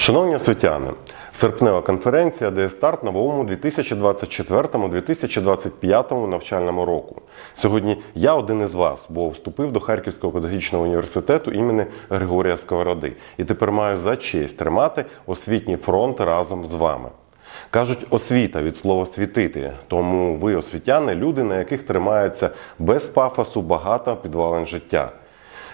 Шановні освітяни, серпнева конференція дає старт новому 2024-2025 навчальному року. Сьогодні я один із вас, бо вступив до Харківського педагогічного університету імені Григорія Сковороди і тепер маю за честь тримати освітній фронт разом з вами. Кажуть, освіта від слова світити, тому ви, освітяни, люди, на яких тримається без пафосу багато підвалин життя.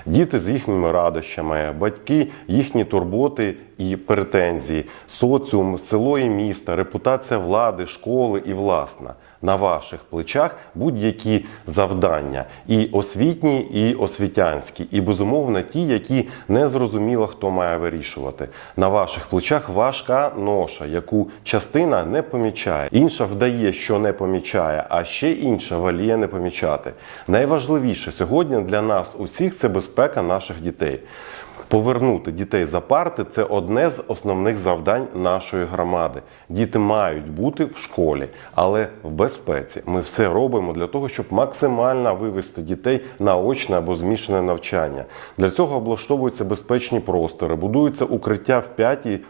Діти з їхніми радощами, батьки, їхні турботи і претензії, соціум, село і місто, репутація влади, школи і власна. На ваших плечах будь-які завдання, і освітні, і освітянські, і безумовно ті, які не зрозуміло, хто має вирішувати. На ваших плечах важка ноша, яку частина не помічає, інша вдає, що не помічає, а ще інша воліє не помічати. Найважливіше сьогодні для нас усіх це безпека наших дітей. Повернути дітей за парти це одне з основних завдань нашої громади. Діти мають бути в школі, але в безпеці. Ми все робимо для того, щоб максимально вивести дітей на очне або змішане навчання. Для цього облаштовуються безпечні простори, будуються укриття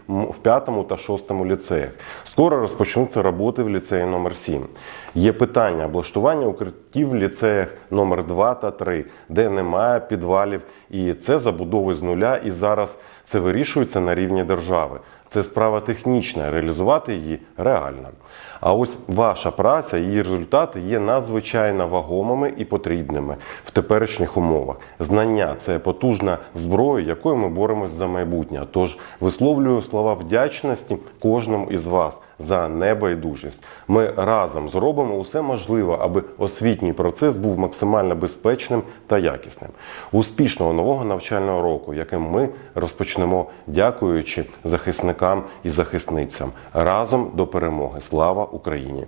в п'ятому та шостому ліцеях. Скоро розпочнуться роботи в ліцеї номер 7. Є питання облаштування укриттів в ліцеях номер 2 та 3, де немає підвалів, і це забудови з нуля. І зараз це вирішується на рівні держави. Це справа технічна, реалізувати її реально. А ось ваша праця, її результати є надзвичайно вагомими і потрібними в теперішніх умовах. Знання це потужна зброя, якою ми боремось за майбутнє. Тож висловлюю слова вдячності кожному із вас за небайдужість. Ми разом зробимо усе можливе, аби освітній процес був максимально безпечним та якісним. Успішного нового навчального року, яким ми розпочнемо, дякуючи і захисницям разом до перемоги. Слава Україні!